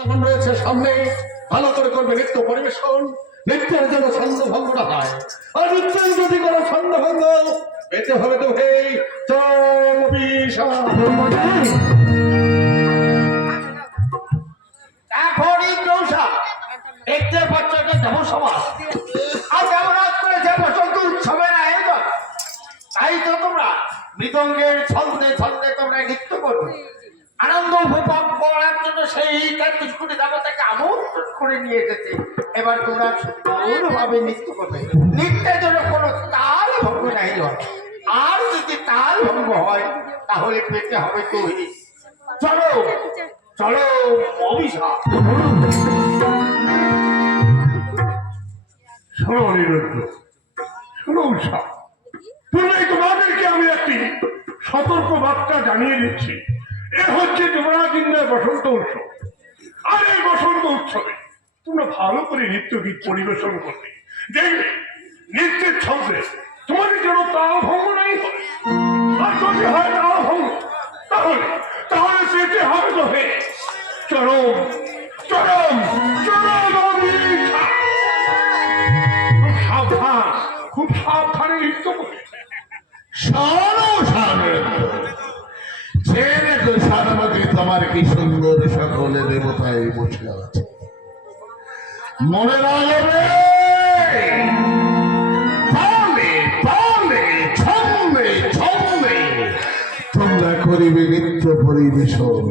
তখন রয়েছে সামনে। ভালো করে করবে নৃত্য পরিবেশন। নৃত্যের যেন ছন্দ না হয়। আর নৃত্যের যদি কোনো ছন্দভঙ্গ পেতে হবে তো হেই দেখতে পাচ্ছ এটা যেমন সমাজ তোমরা নৃত্য করবে নৃত্যের জন্য তাল ভঙ্গ নাই আর যদি তাল ভঙ্গ হয়, তাহলে পেতে হবে চলো চলো, অভিশাপ। শোনো অনিরুদ্ধ শোনো উষা পূর্বে তোমাদেরকে আমি একটি সতর্ক বার্তা জানিয়ে দিচ্ছি। এ হচ্ছে যুবরাজ ইন্দ্রের বসন্ত উৎসব। আর এই বসন্ত উৎসবে তোমরা ভালো করে নৃত্য গীত পরিবেশন করবে। দেখবে নৃত্যের ছন্দে তোমাদের যেন তাল ভঙ্গ নাই আর যদি হয় তাল ভঙ্গ, তাহলে তাহলে যেতে হবে তো হে চরম চরম চরম সাবধান, খুব সাবধানে নৃত্য করে শোনো সামনে সে দেখো সারমতি তোমার কি সুন্দর সকলে দেবতায় বসে আছে। মনে রাখবে তালে তালে ছন্দে ছন্দে তোমরা করিবে নৃত্য পরিবেশন।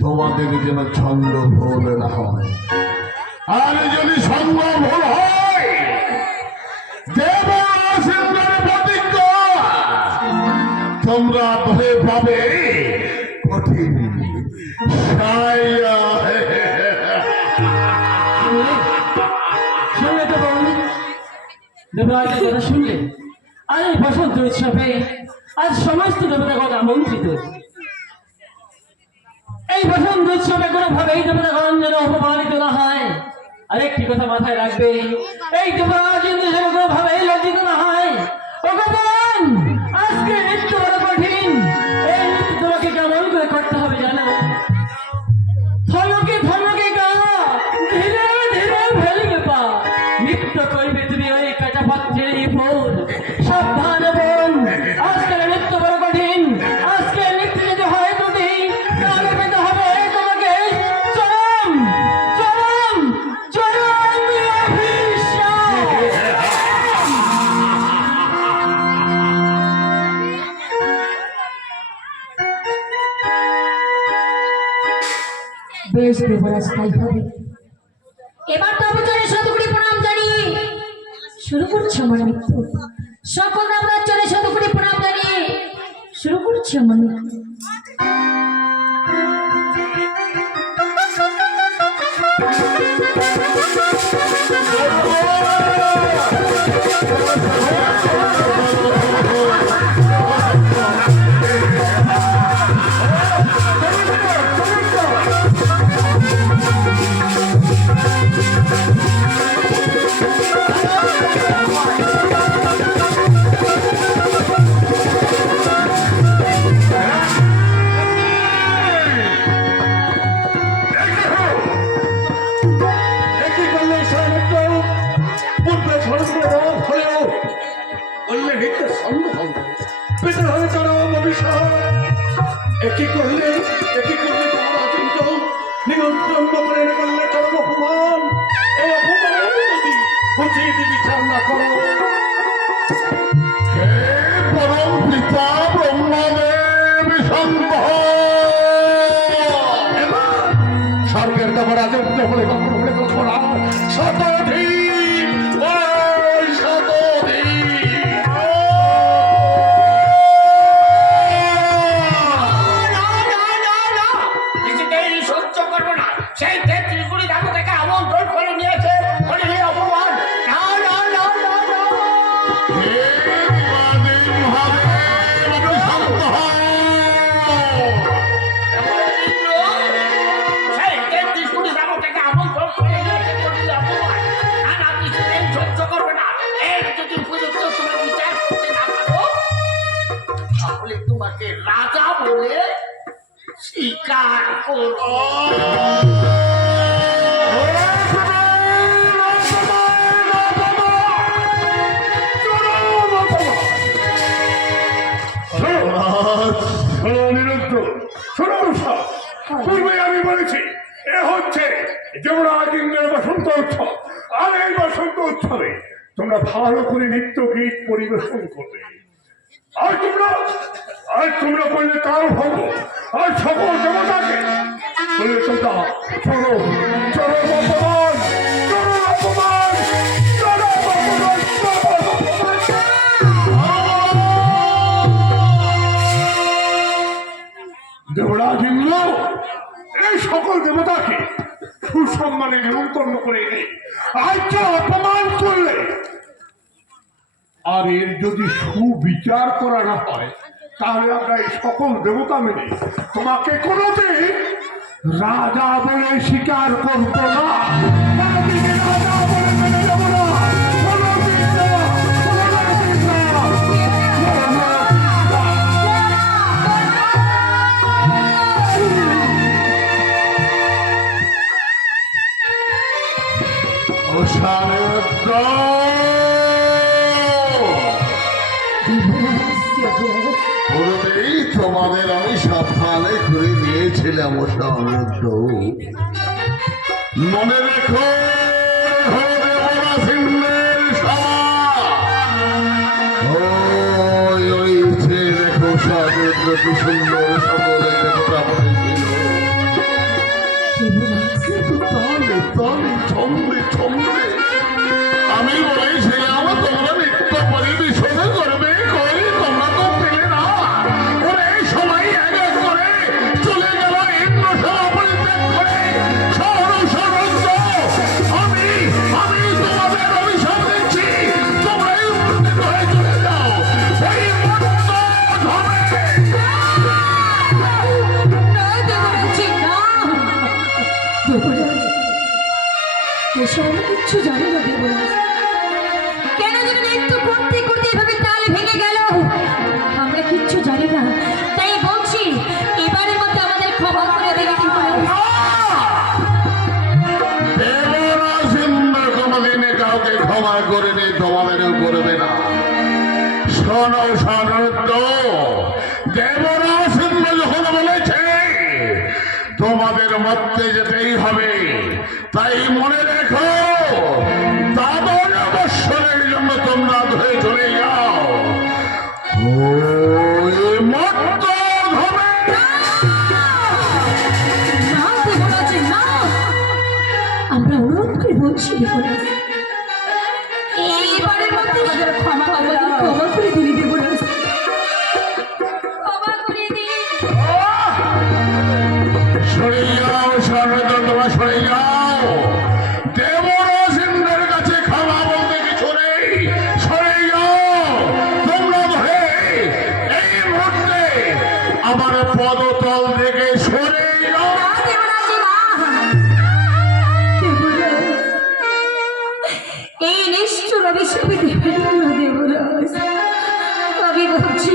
তোমাদের যেন ছন্দ ভুল না হয়। আর যদি ছন্দ ভুল হয়, দেব প্রতিজ্ঞা। তোমরা ধরে পাবে কঠিন। শুনলে তো কথা শুনলে আজ এই বসন্ত উৎসবে আজ সমস্ত দেবতাগণ আমন্ত্রিত এই বসন্ত উৎসবে কোনোভাবেই দেবতাগণ যেন অপমানিত না হয়। আরেকটি কথা মাথায় রাখবে। এই দেবরাজ যেন কোনোভাবেই লজ্জিত না হয়। ভগবান বেশ দেবরাজ তাই হবে। এবার তবে চলে শতকুড়ি প্রণাম জানিয়ে শুরু করছি আমার মৃত্যু সকল আমরা চলে শতকুড়ি প্রণাম জানিয়ে শুরু করছি আমার মৃত্যু একই একই করলে একই করলে তোমার অচিন্ত নিয়ন্ত্রণ করে করলে তোর অপমান। এই অপমান যদি বুঝিয়ে বিচার না করো। পূর্বে আমি বলেছি এ হচ্ছে যুবরাজ ইন্দ্রের বসন্ত উৎসব আর এই বসন্ত উৎসবে তোমরা ভালো করে নৃত্য গীত পরিবেশন করবে আর তোমরা আর তোমরা করলে কাল ভঙ্গ আর সকল দেবতাকে বললে তোমরা চলো চলো অপমান দেবরাজ ইন্দ্র, এই সকল দেবতাকে সুসম্মানে নিমন্ত্রণ করে আজকে অপমান আর এর যদি সুবিচার করা না হয়, তাহলে আমরা এই সকল দেবতা মেনে তোমাকে কোনোদিন রাজা বলে স্বীকার করব না। দিয়েছিলাম সমৃদ্ধ মনে রেখো সুন্দর সকলে দেবতা বলেছিল কিচ্ছু জানি না দেবরাজ কেন যেন নৃত্য করতে করতে এভাবে তাল ভেঙে গেল? আমরা কিচ্ছু জানি না। তাই বলছি, এবারের মধ্যে আমাদের ক্ষমা করে দেবে তোমাদের মরতে যেতেই হবে, তাই পদতল থেকে সরে এই নিশ্চুর অভিশাপে দেবেন না দেবরাজ আমি ভাবছি